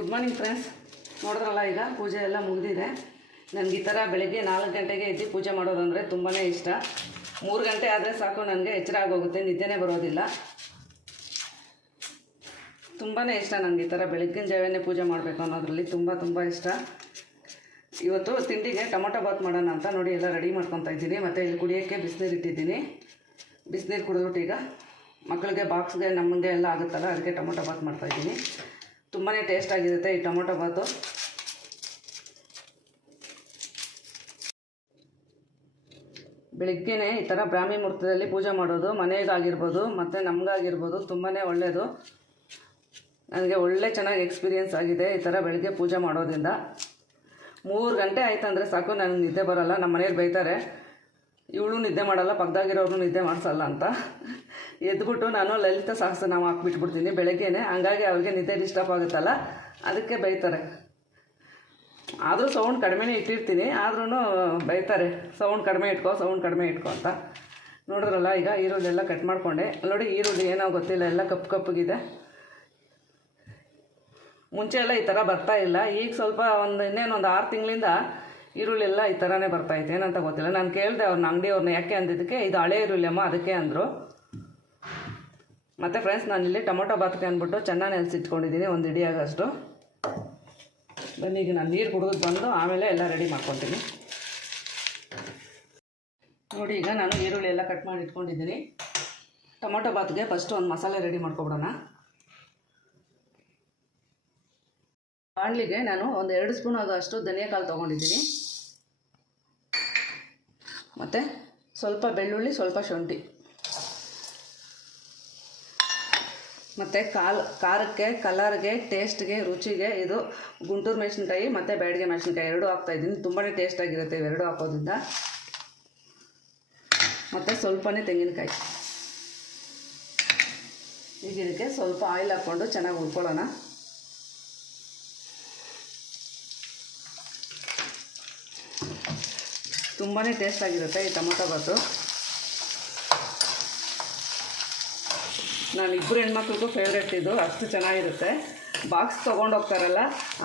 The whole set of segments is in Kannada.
ಗುಡ್ ಮಾರ್ನಿಂಗ್ ಫ್ರೆಂಡ್ಸ್ ನೋಡಿದ್ರಲ್ಲ ಈಗ? ಪೂಜೆ ಎಲ್ಲ ಮುಗಿದಿದೆ. ನನಗೆ ಈ ಥರ ಬೆಳಗ್ಗೆ ನಾಲ್ಕು ಗಂಟೆಗೆ ಎದ್ದು ಪೂಜೆ ಮಾಡೋದಂದರೆ ತುಂಬಾ ಇಷ್ಟ. ಮೂರು ಗಂಟೆ ಆದರೆ ಸಾಕು, ನನಗೆ ಎಚ್ಚರ ಆಗೋಗುತ್ತೆ, ನಿದ್ದೆನೇ ಬರೋದಿಲ್ಲ. ತುಂಬಾ ಇಷ್ಟ ನನಗೆ ಈ ಥರ ಬೆಳಗ್ಗಿನ ಜಾವನೇ ಪೂಜೆ ಮಾಡಬೇಕು ಅನ್ನೋದ್ರಲ್ಲಿ. ತುಂಬ ತುಂಬ ಇಷ್ಟ. ಇವತ್ತು ತಿಂಡಿಗೆ ಟೊಮೊಟೊ ಬಾತ್ ಮಾಡೋಣ ಅಂತ ನೋಡಿ ಎಲ್ಲ ರೆಡಿ ಮಾಡ್ಕೊತಾ ಇದ್ದೀನಿ. ಮತ್ತು ಇಲ್ಲಿ ಕುಡಿಯೋಕ್ಕೆ ಬಿಸಿನೀರು ಇಟ್ಟಿದ್ದೀನಿ. ಬಿಸಿನೀರು ಕುಡಿದ್ಬಿಟ್ಟು ಈಗ ಮಕ್ಕಳಿಗೆ ಬಾಕ್ಸ್ಗೆ ನಮಗೆ ಎಲ್ಲ ಆಗುತ್ತಲ್ಲ, ಅದಕ್ಕೆ ಟೊಮೊಟೊ ಬಾತ್ ಮಾಡ್ತಾಯಿದ್ದೀನಿ ತುಂಬಾ ಟೇಸ್ಟ್ ಆಗಿರುತ್ತೆ ಈ ಟೊಮೊಟೊ ಬಾತು ಬೆಳಿಗ್ಗೆ ಈ ಥರ ಬ್ರಾಹ್ಮಿ ಮುಹೂರ್ತದಲ್ಲಿ ಪೂಜೆ ಮಾಡೋದು, ಮನೆಗಾಗಿರ್ಬೋದು ಮತ್ತು ನಮಗಾಗಿರ್ಬೋದು ತುಂಬಾ ಒಳ್ಳೆಯದು ನನಗೆ ಒಳ್ಳೆ ಚೆನ್ನಾಗಿ ಎಕ್ಸ್ಪೀರಿಯೆನ್ಸ್ ಆಗಿದೆ ಈ ಥರ ಬೆಳಗ್ಗೆ ಪೂಜೆ ಮಾಡೋದ್ರಿಂದ. ಮೂರು ಗಂಟೆ ಆಯ್ತಂದರೆ ಸಾಕು, ನನಗೆ ನಿದ್ದೆ ಬರೋಲ್ಲ ನಮ್ಮ ಮನೇಲಿ ಬೈತಾರೆ. ಇವಳು ನಿದ್ದೆ ಮಾಡಲ್ಲ ಪಕ್ಕದಾಗಿರೋರು ನಿದ್ದೆ ಮಾಡಿಸಲ್ಲ ಅಂತ. ಎದ್ಬಿಟ್ಟು ನಾನು ಲಲಿತ ಸಹಸ್ರನಾಮ ಹಾಕ್ಬಿಟ್ಬಿಡ್ತೀನಿ ಬೆಳಗ್ಗೆನೆ. ಹಂಗಾಗಿ ಅವ್ರಿಗೆ ನಿದ್ದೆ ಡಿಸ್ಟರ್ಬ್ ಆಗುತ್ತಲ್ಲ? ಅದಕ್ಕೆ ಬೈತಾರೆ. ಆದರೂ ಸೌಂಡ್ ಕಡಿಮೆನೇ ಇಟ್ಟಿರ್ತೀನಿ. ಆದ್ರೂ ಬೈತಾರೆ. ಸೌಂಡ್ ಕಡಿಮೆ ಇಟ್ಕೋ ಸೌಂಡ್ ಕಡಿಮೆ ಇಟ್ಕೋ ಅಂತ. ನೋಡಿದ್ರಲ್ಲ, ಈಗ ಈರುಳ್ಳಿ ಎಲ್ಲ ಕಟ್ ಮಾಡಿಕೊಂಡೆ. ನೋಡಿ, ಈರುಳ್ಳಿ ಏನೋ ಗೊತ್ತಿಲ್ಲ, ಎಲ್ಲ ಕಪ್ಪು ಕಪ್ಪಗಿದೆ ಮುಂಚೆ ಎಲ್ಲ ಈ ಥರ ಬರ್ತಾ ಇಲ್ಲ. ಈಗ ಸ್ವಲ್ಪ ಒಂದು ಇನ್ನೇನು ಒಂದು ಆರು ತಿಂಗಳಿಂದ ಈರುಳ್ಳಿ ಎಲ್ಲ ಈ ಥರನೇ ಬರ್ತಾಯಿತ್ತು ಏನಂತ ಗೊತ್ತಿಲ್ಲ. ನಾನು ಕೇಳಿದೆ ಅವ್ರನ್ನ ಅಂಗಡಿಯವ್ರನ್ನ ಯಾಕೆ ಅಂದಿದ್ದಕ್ಕೆ, ಇದು ಹಳೆ ಈರುಳ್ಳಿ ಅದಕ್ಕೆ ಅಂದರು. ಮತ್ತು ಫ್ರೆಂಡ್ಸ್ ನಾನಿಲ್ಲಿ ಟೊಮೊಟೊ ಬಾತ್ಗೆ ಅಂದ್ಬಿಟ್ಟು ಚೆನ್ನಾಗಿ ನೆನೆಸಿಟ್ಕೊಂಡಿದ್ದೀನಿ ಒಂದು ಇಡಿಯಾಗಷ್ಟು ಬನ್ನಿ, ಈಗ ನಾನು ನೀರು ಕುಡಿದು ಬಂದು ಆಮೇಲೆ ಎಲ್ಲ ರೆಡಿ ಮಾಡ್ಕೊತೀನಿ. ನೋಡಿ, ಈಗ ನಾನು ಈರುಳ್ಳಿ ಎಲ್ಲ ಕಟ್ ಮಾಡಿ ಇಟ್ಕೊಂಡಿದ್ದೀನಿ. ಟೊಮೊಟೊ ಬಾತ್ಗೆ ಫಸ್ಟು ಒಂದು ಮಸಾಲೆ ರೆಡಿ ಮಾಡ್ಕೊಬಿಡೋಣ. ಬಾಣಲಿಗೆ ನಾನು ಒಂದು ಎರಡು ಸ್ಪೂನ್ ಆಗೋಷ್ಟು ಧನಿಯಾಕಾಳು ತೊಗೊಂಡಿದ್ದೀನಿ. ಮತ್ತು ಸ್ವಲ್ಪ ಬೆಳ್ಳುಳ್ಳಿ, ಸ್ವಲ್ಪ ಶುಂಠಿ. ಮತ್ತು ಕಾಲ್, ಖಾರಕ್ಕೆ, ಕಲರ್ಗೆ ಟೇಸ್ಟ್ಗೆ ರುಚಿಗೆ ಇದು ಗುಂಟೂರು ಮೆಣಸಿನ್ಕಾಯಿ ಮತ್ತು ಬ್ಯಾಡಿಗೆ ಮೆಣಸಿನ್ಕಾಯಿ ಎರಡೂ ಹಾಕ್ತಾಯಿದ್ದೀನಿ ತುಂಬಾ ಟೇಸ್ಟಾಗಿರುತ್ತೆ ಇವೆರಡೂ ಹಾಕೋದ್ರಿಂದ. ಮತ್ತು ಸ್ವಲ್ಪನೇ ತೆಂಗಿನಕಾಯಿ. ಈಗ ಇದಕ್ಕೆ ಸ್ವಲ್ಪ ಆಯಿಲ್ ಹಾಕ್ಕೊಂಡು ಚೆನ್ನಾಗಿ ಹುರ್ಕೊಳ್ಳೋಣ. ತುಂಬಾ ಟೇಸ್ಟ್ ಆಗಿರುತ್ತೆ ಈ ಟೊಮೊಟೊ ಬಾತು ನಾನು ಇಬ್ಬರು ಹೆಣ್ಮಕ್ಳಿಗೂ ಫೇವ್ರೆಟ್ ಇದು. ಅಷ್ಟು ಚೆನ್ನಾಗಿರುತ್ತೆ. ಬಾಕ್ಸ್ ತೊಗೊಂಡು ಹೋಗ್ತಾರಲ್ಲ,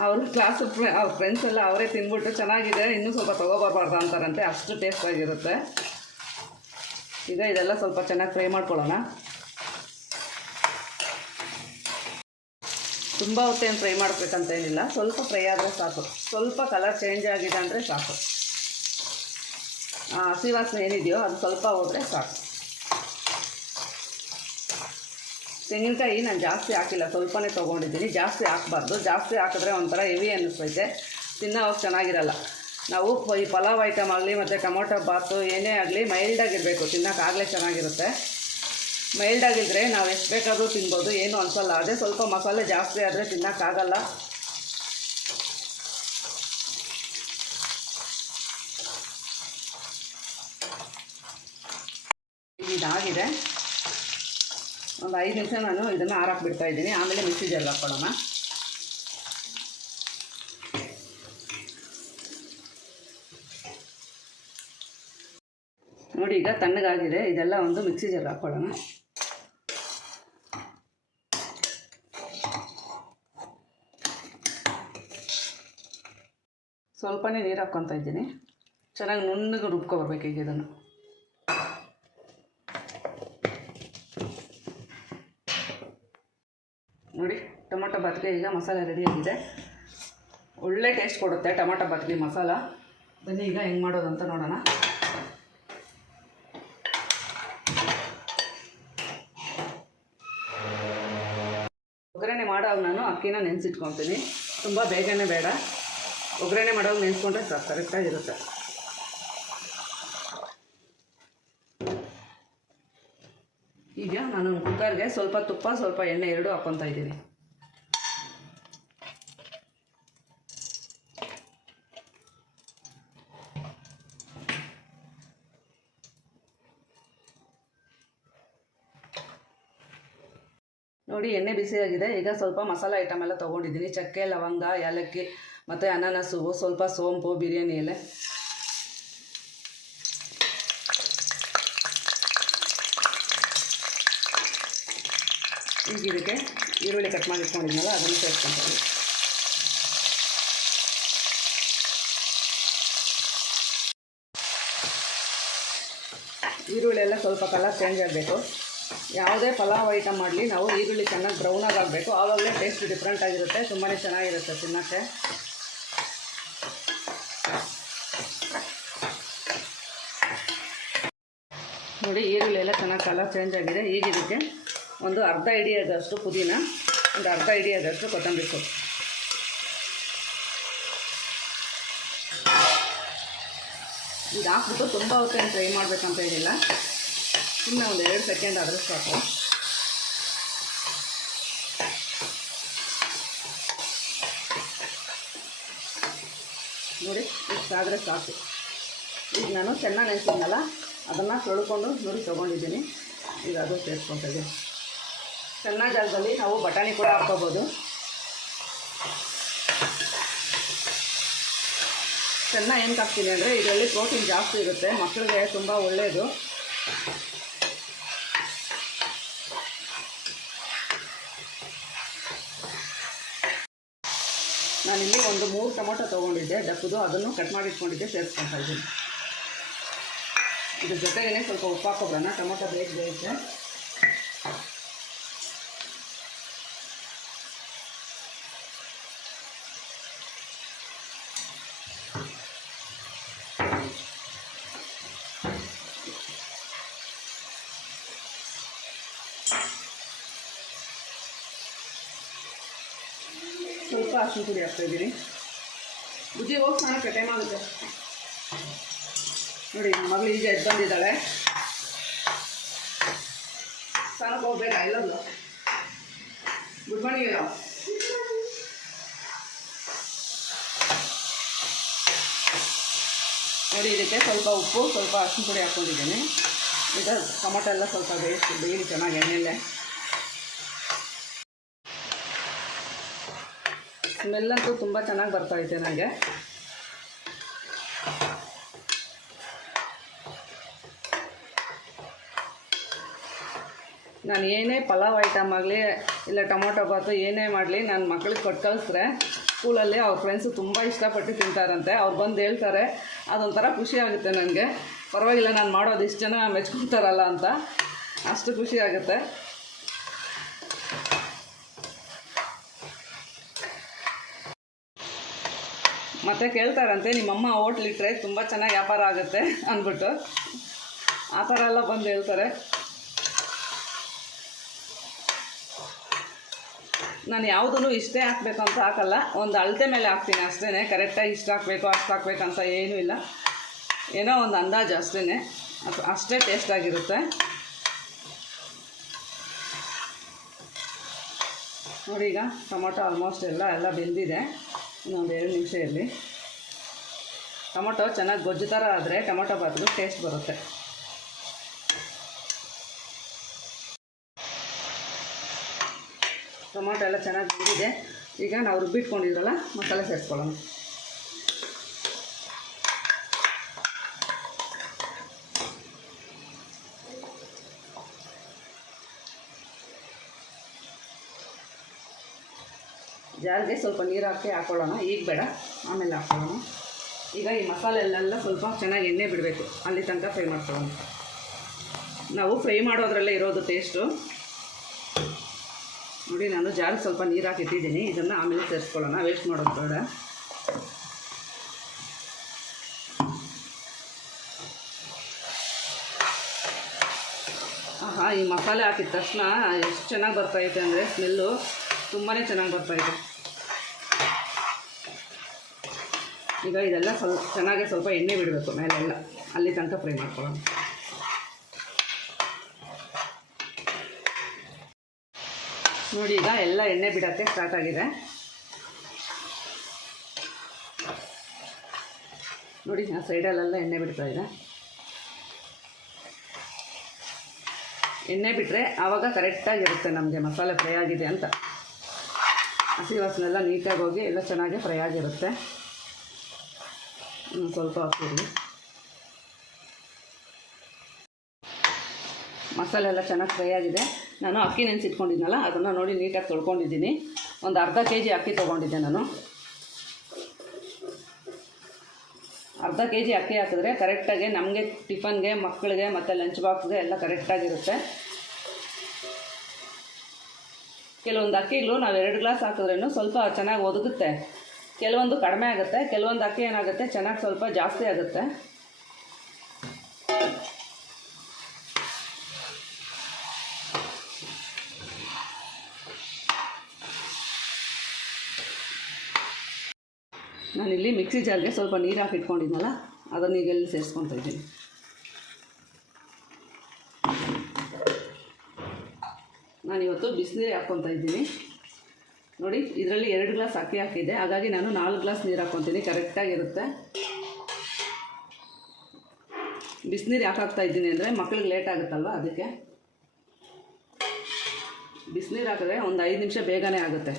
ಅವ್ರ ಕ್ಲಾಸ್ ಅವ್ರ ಫ್ರೆಂಡ್ಸ್ ಎಲ್ಲ ಅವರೇ ತಿಂದ್ಬಿಟ್ಟು ಚೆನ್ನಾಗಿದೆ, ಇನ್ನೂ ಸ್ವಲ್ಪ ತೊಗೊಬರ್ಬಾರ್ದು ಅಂತಾರಂತೆ. ಅಷ್ಟು ಟೇಸ್ಟ್ ಆಗಿರುತ್ತೆ ಈಗ ಇದೆಲ್ಲ ಸ್ವಲ್ಪ ಚೆನ್ನಾಗಿ ಫ್ರೈ ಮಾಡ್ಕೊಳ್ಳೋಣ. ತುಂಬ ಹೊತ್ತೇನು ಫ್ರೈ ಮಾಡಬೇಕಂತ ಏನಿಲ್ಲ. ಸ್ವಲ್ಪ ಫ್ರೈ ಆದರೆ ಸಾಕು. ಸ್ವಲ್ಪ ಕಲರ್ ಚೇಂಜ್ ಆಗಿದೆ ಅಂದರೆ ಸಾಕು. ಹಸಿ ವಾಸನೆ ಏನಿದೆಯೋ ಅದು ಸ್ವಲ್ಪ ಹೋದರೆ ಸಾಕು. ತೆಂಗಿನಕಾಯಿ ನಾನು ಜಾಸ್ತಿ ಹಾಕಿಲ್ಲ, ಸ್ವಲ್ಪನೇ ತೊಗೊಂಡಿದ್ದೀನಿ. ಜಾಸ್ತಿ ಹಾಕ್ಬಾರ್ದು. ಜಾಸ್ತಿ ಹಾಕಿದ್ರೆ ಒಂಥರ ಹೆವಿ ಅನ್ನಿಸ್ತೈತೆ. ತಿನ್ನೋವಾಗ ಚೆನ್ನಾಗಿರಲ್ಲ. ನಾವು ಈ ಪಲಾವ್ ಐಟಮ್ ಆಗಲಿ, ಮತ್ತು ಟೊಮೊಟೊ, ಬಾತು ಏನೇ ಆಗಲಿ ಮೈಲ್ಡಾಗಿರಬೇಕು ತಿನ್ನೋಕ್ಕಾಗಲೇ ಚೆನ್ನಾಗಿರುತ್ತೆ. ಮೈಲ್ಡಾಗಿದ್ದರೆ ನಾವು ಎಷ್ಟು ಬೇಕಾದರೂ ತಿನ್ಬೋದು. ಏನೂ ಅನಿಸಲ್ಲ. ಅದೇ ಸ್ವಲ್ಪ ಮಸಾಲೆ ಜಾಸ್ತಿ ಆದರೆ ತಿನ್ನೋಕ್ಕಾಗಲ್ಲ ಇದಾಗಿದೆ. ಒಂದು ಐದು ನಿಮಿಷ ನಾನು ಇದನ್ನು ಆರಾಕ್ ಬಿಡ್ತಾ ಇದ್ದೀನಿ. ಆಮೇಲೆ ಮಿಕ್ಸಿ ಜಾರ್ಗೆ ಹಾಕ್ಕೊಳ್ಳೋಣ ನೋಡಿ, ಈಗ ತಣ್ಣಗಾಗಿದೆ. ಇದೆಲ್ಲ ಒಂದು ಮಿಕ್ಸಿ ಜಾರ್ಗೆ ಹಾಕ್ಕೊಳ್ಳೋಣ ಸ್ವಲ್ಪನೇ ನೀರು ಹಾಕ್ಕೊತಾ ಇದ್ದೀನಿ. ಚೆನ್ನಾಗಿ ನುಣ್ಣಗೆ ರುಬ್ಕೊಬರ್ಬೇಕು ಈಗ ಇದನ್ನು ನೋಡಿ ಬಾತ್ಗೆ ಈಗ ಮಸಾಲೆ ರೆಡಿಯಾಗಿದೆ ಒಳ್ಳೆ ಟೇಸ್ಟ್ ಕೊಡುತ್ತೆ ಟೊಮಾಟೊ ಬಾತ್ಗೆ ಮಸಾಲ. ಬನ್ನಿ, ಈಗ ಹೆಂಗೆ ಮಾಡೋದು ಅಂತ ನೋಡೋಣ. ಒಗ್ಗರಣೆ ಮಾಡೋವಾಗ ನಾನು ಅಕ್ಕಿನ ನೆನೆಸಿಟ್ಕೊತೀನಿ ತುಂಬ ಬೇಗನೆ ಬೇಡ. ಒಗ್ಗರಣೆ ಮಾಡೋವಾಗ ನೆನೆಸ್ಕೊಂಡ್ರೆ ಸಾಕು ಕರೆಕ್ಟಾಗಿರುತ್ತೆ ಈಗ ನಾನು ಕುಕ್ಕರ್ಗೆ ಸ್ವಲ್ಪ ತುಪ್ಪ, ಸ್ವಲ್ಪ ಎಣ್ಣೆ ಎರಡು ಹಾಕ್ಕೊತಾ ಇದ್ದೀನಿ. ನೋಡಿ, ಎಣ್ಣೆ ಬಿಸಿಯಾಗಿದೆ. ಈಗ ಸ್ವಲ್ಪ ಮಸಾಲ ಐಟಮ್ ಎಲ್ಲ ತೊಗೊಂಡಿದ್ದೀನಿ. ಚಕ್ಕೆ, ಲವಂಗ, ಏಲಕ್ಕಿ ಮತ್ತು ಅನಾನಸು, ಸ್ವಲ್ಪ ಸೋಂಪು, ಬಿರಿಯಾನಿ ಎಲೆ. ಈಗ ಇದಕ್ಕೆ ಈರುಳ್ಳಿ ಕಟ್ ಮಾಡಿ ಇಟ್ಕೊಂಡಿದ್ನಲ್ಲ, ಅದನ್ನು ಸೇರಿಸ್ಕೊತೀವಿ ಈರುಳ್ಳಿ ಎಲ್ಲ ಸ್ವಲ್ಪ ಕಲರ್ ಚೇಂಜ್ ಆಗಬೇಕು. ಯಾವುದೇ ಪಲಾವ್ ಐಟಮ್ ಮಾಡಲಿ, ನಾವು ಈರುಳ್ಳಿ ಚೆನ್ನಾಗಿ ಬ್ರೌನಾಗಿ ಆಗಬೇಕು ಆವಾಗಲೇ ಟೇಸ್ಟ್ ಡಿಫ್ರೆಂಟ್ ಆಗಿರುತ್ತೆ ತುಂಬಾ ಚೆನ್ನಾಗಿರುತ್ತೆ ತಿನ್ನೋಕ್ಕೆ. ನೋಡಿ, ಈರುಳ್ಳಿ ಎಲ್ಲ ಚೆನ್ನಾಗಿ ಕಲರ್ ಚೇಂಜ್ ಆಗಿದೆ. ಈಗ ಇದಕ್ಕೆ ಒಂದು ಅರ್ಧ ಹಿಡಿಯೋದಷ್ಟು ಪುದೀನ, ಒಂದು ಅರ್ಧ ಇಡಿಯಾದಷ್ಟು ಕೊತ್ತಂಬರಿ ಸೊಪ್ಪು. ಇದು ಹಾಕ್ಬಿಟ್ಟು ತುಂಬ ಹೊತ್ತೇನು ಟ್ರೈ ಮಾಡಬೇಕಂತ ಏನಿಲ್ಲ. ಸುಮ್ಮನೆ ಒಂದು ಎರಡು ಸೆಕೆಂಡ್ ಆದರೆ ಸಾಕು ನೋಡಿ ಇಷ್ಟಾದರೆ ಸಾಕು. ಈಗ ನಾನು ಚೆನ್ನಾಗಿ ನೆನೆಸಿದ್ನಲ್ಲ, ಅದನ್ನು ತೊಳ್ಕೊಂಡು ನೋಡಿ ತೊಗೊಂಡಿದ್ದೀನಿ. ಈಗ ಅದು ಸೇರಿಸ್ಕೊತೀವಿ ಸಣ್ಣ ಜಾಗದಲ್ಲಿ ನಾವು ಬಟಾಣಿ ಕೂಡ ಹಾಕ್ಕೋಬೋದು. ಚೆನ್ನಾಗಿ ಏನಕ್ಕೆ ಹಾಕ್ತೀನಿ ಅಂದರೆ, ಇದರಲ್ಲಿ ಪ್ರೋಟೀನ್ ಜಾಸ್ತಿ ಇರುತ್ತೆ. ಮಕ್ಕಳಿಗೆ ತುಂಬ ಒಳ್ಳೆಯದು ನಾನಿಲ್ಲಿ ಒಂದು ಮೂರು ಟೊಮೊಟೊ ತೊಗೊಂಡಿದ್ದೆ ದಪ್ಪದು ಅದನ್ನು ಕಟ್ ಮಾಡಿ ಇಟ್ಕೊಂಡಿದ್ದೆ ಸೇರಿಸ್ಕೊತಾ ಇದ್ದೀನಿ. ಇದ್ರ ಜೊತೆಗೇ ಸ್ವಲ್ಪ ಉಪ್ಪು ಹಾಕೋಬ್ರಣ ಟೊಮೊಟೊ ಬೇಗ ಬೇಯುತ್ತೆ ಸ್ವಲ್ಪ ಅರ್ಶಿನ ಪುಡಿ ಹಾಕ್ತಾಯಿದ್ದೀನಿ ಬುದ್ಧಿ ಹೋಗಿ ಸ್ನಾನಕ್ಕೆ ಟೈಮ್ ಆಗುತ್ತೆ. ನೋಡಿ ಮಗಳು ಈಗ ಎದ್ದು ಬಂದಿದ್ದಾಳೆ. ಸ್ನಾನಕ್ಕೆ ಹೋಗ್ಬೇಕಾ? ಇಲ್ಲೊಂದು ಗುಡ್ ಮಾರ್ನಿಂಗ್ ಇರೋ ನೋಡಿ, ಇದಕ್ಕೆ ಸ್ವಲ್ಪ ಉಪ್ಪು, ಸ್ವಲ್ಪ ಅರ್ಶಿನ ಪುಡಿ ಹಾಕ್ಕೊಂಡಿದ್ದೀನಿ. ಇದು ಟೊಮೊಟೊ ಎಲ್ಲ ಸ್ವಲ್ಪ ಬೇಯಿಸಿ ಬೇಯಿ ಚೆನ್ನಾಗಿ ಎಣ್ಣೆಲೆ ಸ್ಮೆಲ್ ಅಂತೂ ತುಂಬ ಚೆನ್ನಾಗಿ ಬರ್ತಾ ಐತೆ ನನಗೆ ನಾನು ಏನೇ ಪಲಾವ್ ಐಟಮ್ ಆಗಲಿ, ಇಲ್ಲ ಟೊಮೊಟೊ ಬಾತು ಏನೇ ಮಾಡಲಿ ನನ್ನ ಮಕ್ಳಿಗೆ ಕೊಟ್ಟು ಕಳಿಸ್ರೆ, ಸ್ಕೂಲಲ್ಲಿ ಅವ್ರ ಫ್ರೆಂಡ್ಸು ತುಂಬ ಇಷ್ಟಪಟ್ಟು ತಿಂತಾರಂತೆ. ಅವ್ರು ಬಂದು ಹೇಳ್ತಾರೆ, ಅದೊಂಥರ ಖುಷಿ ಆಗುತ್ತೆ ನನಗೆ ಪರವಾಗಿಲ್ಲ, ನಾನು ಮಾಡೋದು ಇಷ್ಟು ಜನ ಮೆಚ್ಕೊತಾರಲ್ಲ ಅಂತ. ಅಷ್ಟು ಖುಷಿ ಆಗುತ್ತೆ. ಮತ್ತೆ ಕೇಳ್ತಾರಂತೆ, ನಿಮ್ಮಮ್ಮ ಇಟ್ಟರೆ ತುಂಬ ಚೆನ್ನಾಗಿ ವ್ಯಾಪಾರ ಆಗುತ್ತೆ ಅಂದ್ಬಿಟ್ಟು. ಆ ಥರ ಎಲ್ಲ ಬಂದು ಹೇಳ್ತಾರೆ. ನಾನು ಯಾವುದೂ ಇಷ್ಟೇ ಹಾಕಬೇಕು ಅಂತ ಹಾಕಲ್ಲ, ಒಂದು ಅಳತೆ ಮೇಲೆ ಹಾಕ್ತೀನಿ ಅಷ್ಟೇ ಕರೆಕ್ಟಾಗಿ ಇಷ್ಟು ಹಾಕಬೇಕು, ಅಷ್ಟು ಅಂತ ಏನೂ ಇಲ್ಲ. ಏನೋ ಒಂದು ಅಂದಾಜು ಅಷ್ಟೇ ಅದು ಅಷ್ಟೇ ಟೇಸ್ಟಾಗಿರುತ್ತೆ ನೋಡಿ ಈಗ ಟೊಮೊಟೊ ಆಲ್ಮೋಸ್ಟ್ ಎಲ್ಲ ಎಲ್ಲ ಬೆಂದಿದೆ. ಇನ್ನೊಂದು ಎರಡು ನಿಮಿಷ ಇರಲಿ. ಟೊಮೊಟೊ ಚೆನ್ನಾಗಿ ಗೊಜ್ಜು ಥರ ಆದರೆ ಟೊಮೊಟೊ ಬಾತ್ಗೂ ಟೇಸ್ಟ್ ಬರುತ್ತೆ. ಟೊಮೊಟೊ ಎಲ್ಲ ಚೆನ್ನಾಗಿ ಬಂದಿದೆ. ಈಗ ನಾವು ರುಬ್ಬಿಟ್ಕೊಂಡಿದ್ರಲ್ಲ, ಮಸಾಲೆ ಸೇರಿಸ್ಕೊಳ್ಳೋಣ. ಜಾರಿಗೆ ಸ್ವಲ್ಪ ನೀರು ಹಾಕಿ ಹಾಕೊಳ್ಳೋಣ. ಈಗ ಬೇಡ, ಆಮೇಲೆ ಹಾಕೊಳ್ಳೋಣ. ಈಗ ಈ ಮಸಾಲೆಲ್ಲೆಲ್ಲ ಸ್ವಲ್ಪ ಚೆನ್ನಾಗಿ ಎಣ್ಣೆ ಬಿಡಬೇಕು. ಅಲ್ಲಿ ತನಕ ಫ್ರೈ ಮಾಡ್ಕೊಳ್ಳೋಣ. ನಾವು ಫ್ರೈ ಮಾಡೋದ್ರಲ್ಲೇ ಇರೋದು ಟೇಸ್ಟು ನೋಡಿ, ನಾನು ಜಾರಿಗೆ ಸ್ವಲ್ಪ ನೀರು ಹಾಕಿಟ್ಟಿದ್ದೀನಿ ಇದನ್ನು ಆಮೇಲೆ ಸೇರಿಸ್ಕೊಳ್ಳೋಣ. ವೇಸ್ಟ್ ಮಾಡೋದು ಬೇಡ. ಆಹಾ, ಈ ಮಸಾಲೆ ಹಾಕಿದ ತಕ್ಷಣ ಎಷ್ಟು ಚೆನ್ನಾಗಿ ಬರ್ತಾಯಿದೆ ಅಂದರೆ ಸ್ಮೆಲ್ಲು ತುಂಬಾ ಚೆನ್ನಾಗಿ ಬರ್ತೈತೆ ಈಗ ಇದೆಲ್ಲ ಸ್ವಲ್ಪ ಚೆನ್ನಾಗಿ ಸ್ವಲ್ಪ ಎಣ್ಣೆ ಬಿಡಬೇಕು ಮೇಲೆಲ್ಲ. ಅಲ್ಲಿ ತನಕ ಫ್ರೈ ಮಾಡ್ಕೊಳ್ಳೋಣ. ನೋಡಿ, ಈಗ ಎಲ್ಲ ಎಣ್ಣೆ ಬಿಡೋಕ್ಕೆ ಸ್ಟಾರ್ಟ್ ಆಗಿದೆ. ನೋಡಿ, ಆ ಸೈಡಲ್ಲೆಲ್ಲ ಎಣ್ಣೆ ಬಿಡ್ತಾ ಇದೆ. ಎಣ್ಣೆ ಬಿಟ್ಟರೆ ಆವಾಗ ಕರೆಕ್ಟಾಗಿರುತ್ತೆ ನಮಗೆ ಮಸಾಲೆ ಫ್ರೈ ಆಗಿದೆ ಅಂತ. ಹಸಿ ವಾಸನೆಲ್ಲ ನೀಟಾಗಿ ಹೋಗಿ ಎಲ್ಲ ಚೆನ್ನಾಗಿ ಫ್ರೈ ಆಗಿರುತ್ತೆ. ಸ್ವಲ್ಪ ಹಾಕಿರಿ ಮಸಾಲೆ ಎಲ್ಲ ಚೆನ್ನಾಗಿ ಫ್ರೈ ಆಗಿದೆ. ನಾನು ಅಕ್ಕಿ ನೆನೆಸಿಟ್ಕೊಂಡಿದ್ನಲ್ಲ, ಅದನ್ನು ನೋಡಿ ನೀಟಾಗಿ ತೊಳ್ಕೊಂಡಿದ್ದೀನಿ. ಒಂದು ಅರ್ಧ ಕೆ ಜಿ ಅಕ್ಕಿ ತೊಗೊಂಡಿದ್ದೆ ನಾನು. ಅರ್ಧ ಕೆ ಜಿ ಅಕ್ಕಿ ಹಾಕಿದ್ರೆ ಕರೆಕ್ಟಾಗಿ ನಮಗೆ ಟಿಫನ್ಗೆ ಮಕ್ಕಳಿಗೆ ಮತ್ತು ಲಂಚ್ ಬಾಕ್ಸ್ಗೆ ಎಲ್ಲ ಕರೆಕ್ಟಾಗಿರುತ್ತೆ ಕೆಲವೊಂದು ಅಕ್ಕಿಗಳು ನಾವು ಎರಡು ಗ್ಲಾಸ್ ಹಾಕಿದ್ರೂ ಸ್ವಲ್ಪ ಚೆನ್ನಾಗಿ ಒದಗುತ್ತೆ. ಕೆಲವೊಂದು ಕಡಿಮೆ ಆಗುತ್ತೆ, ಕೆಲವೊಂದು ಅಕ್ಕಿ ಏನಾಗುತ್ತೆ, ಚೆನ್ನಾಗಿ ಸ್ವಲ್ಪ ಜಾಸ್ತಿ ಆಗುತ್ತೆ. ನಾನಿಲ್ಲಿ ಮಿಕ್ಸಿ ಜಾರ್ಗೆ ಸ್ವಲ್ಪ ನೀರು ಹಾಕಿ ಇಟ್ಕೊಂಡಿದ್ನಲ್ಲ, ಅದನ್ನು ಈಗ ಎಲ್ಲಿ ಸೇರಿಸ್ಕೊತಾ ಇದ್ದೀನಿ. ನಾನಿವತ್ತು ಬಿಸಿನೀರು ಹಾಕ್ಕೊತಾ ಇದ್ದೀನಿ. ನೋಡಿ, ಇದರಲ್ಲಿ ಎರಡು ಗ್ಲಾಸ್ ಅಕ್ಕಿ ಹಾಕಿದ್ದೆ. ಹಾಗಾಗಿ ನಾನು ನಾಲ್ಕು ಗ್ಲಾಸ್ ನೀರು ಹಾಕ್ಕೊತೀನಿ ಕರೆಕ್ಟಾಗಿರುತ್ತೆ ಬಿಸಿನೀರು ಯಾಕೆ ಹಾಕ್ತಾ ಇದ್ದೀನಿ ಅಂದರೆ ಮಕ್ಳಿಗೆ ಲೇಟ್ ಆಗುತ್ತಲ್ವ? ಅದಕ್ಕೆ. ಬಿಸಿನೀರು ಹಾಕಿದ್ರೆ ಒಂದು ಐದು ನಿಮಿಷ ಬೇಗನೆ ಆಗುತ್ತೆ.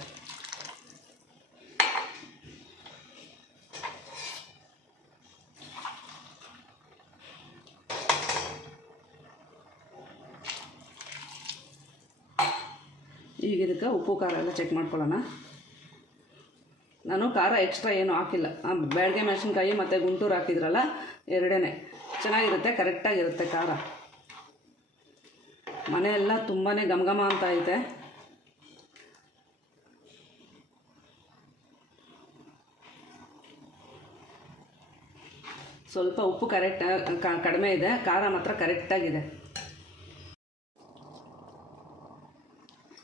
ಉಪ್ಪು, ಖಾರ ಎಲ್ಲ ಚೆಕ್ ಮಾಡ್ಕೊಳ್ಳೋಣ. ನಾನು ಖಾರ ಎಕ್ಸ್ಟ್ರಾ ಏನು ಹಾಕಿಲ್ಲ. ಬ್ಯಾಡ್ಗೆ ಮೆಣಸಿನ್ಕಾಯಿ ಮತ್ತು ಗುಂಟೂರು ಹಾಕಿದ್ರಲ್ಲ ಎರಡೇ ಚೆನ್ನಾಗಿರುತ್ತೆ, ಕರೆಕ್ಟಾಗಿರುತ್ತೆ ಖಾರ. ಮನೆಯೆಲ್ಲ ತುಂಬಾ ಗಮಗಮ ಅಂತ ಐತೆ. ಸ್ವಲ್ಪ ಉಪ್ಪು ಕರೆಕ್ಟ್ ಕಡಿಮೆ ಇದೆ. ಖಾರ ಮಾತ್ರ ಕರೆಕ್ಟಾಗಿದೆ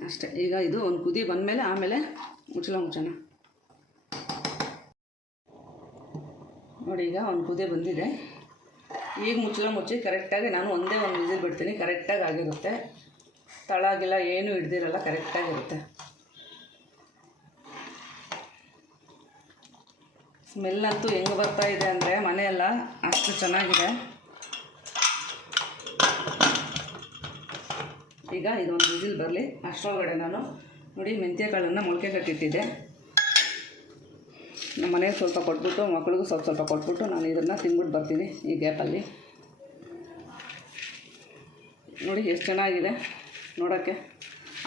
ಅಷ್ಟೇ. ಈಗ ಇದು ಒಂದು ಕುದಿ ಬಂದಮೇಲೆ ಆಮೇಲೆ ಮುಚ್ಚಲ ಮುಚ್ಚೋಣ. ನೋಡಿ, ಈಗ ಒಂದು ಕುದಿ ಬಂದಿದೆ. ಈಗ ಮುಚ್ಚಲ ಮುಚ್ಚಿ ಕರೆಕ್ಟಾಗಿ ನಾನು ಒಂದೇ ಒಂದು ವಿಸಿಲ್ ಬಿಡ್ತೀನಿ. ಕರೆಕ್ಟಾಗಿ ಆಗಿರುತ್ತೆ. ತಳಾಗಿಲ್ಲ, ಏನೂ ಹಿಡ್ದಿರಲ್ಲ ಕರೆಕ್ಟಾಗಿರುತ್ತೆ ಸ್ಮೆಲ್ ಅಂತೂ ಹೆಂಗೆ ಬರ್ತಾ ಇದೆ ಅಂದರೆ ಮನೆಯೆಲ್ಲ ಅಷ್ಟು ಚೆನ್ನಾಗಿದೆ. ಈಗ ಇದೊಂದು ವಿಸಿಲ್ ಬರಲಿ. ಅಷ್ಟರೊಳಗಡೆ ನಾನು ನೋಡಿ ಮೆಂತ್ಯ ಕಾಳನ್ನು ಮೊಳಕೆ ಕಟ್ಟಿಟ್ಟಿದ್ದೆ. ನಮ್ಮ ಮನೆಗೆ ಸ್ವಲ್ಪ ಕೊಟ್ಬಿಟ್ಟು ಮಕ್ಕಳಿಗೂ ಸ್ವಲ್ಪ ಸ್ವಲ್ಪ ಕೊಟ್ಬಿಟ್ಟು ನಾನು ಇದನ್ನು ತಿಂದ್ಬಿಟ್ಟು ಬರ್ತೀನಿ ಈ ಗ್ಯಾಪಲ್ಲಿ ನೋಡಿ ಎಷ್ಟು ಚೆನ್ನಾಗಿದೆ ನೋಡೋಕ್ಕೆ.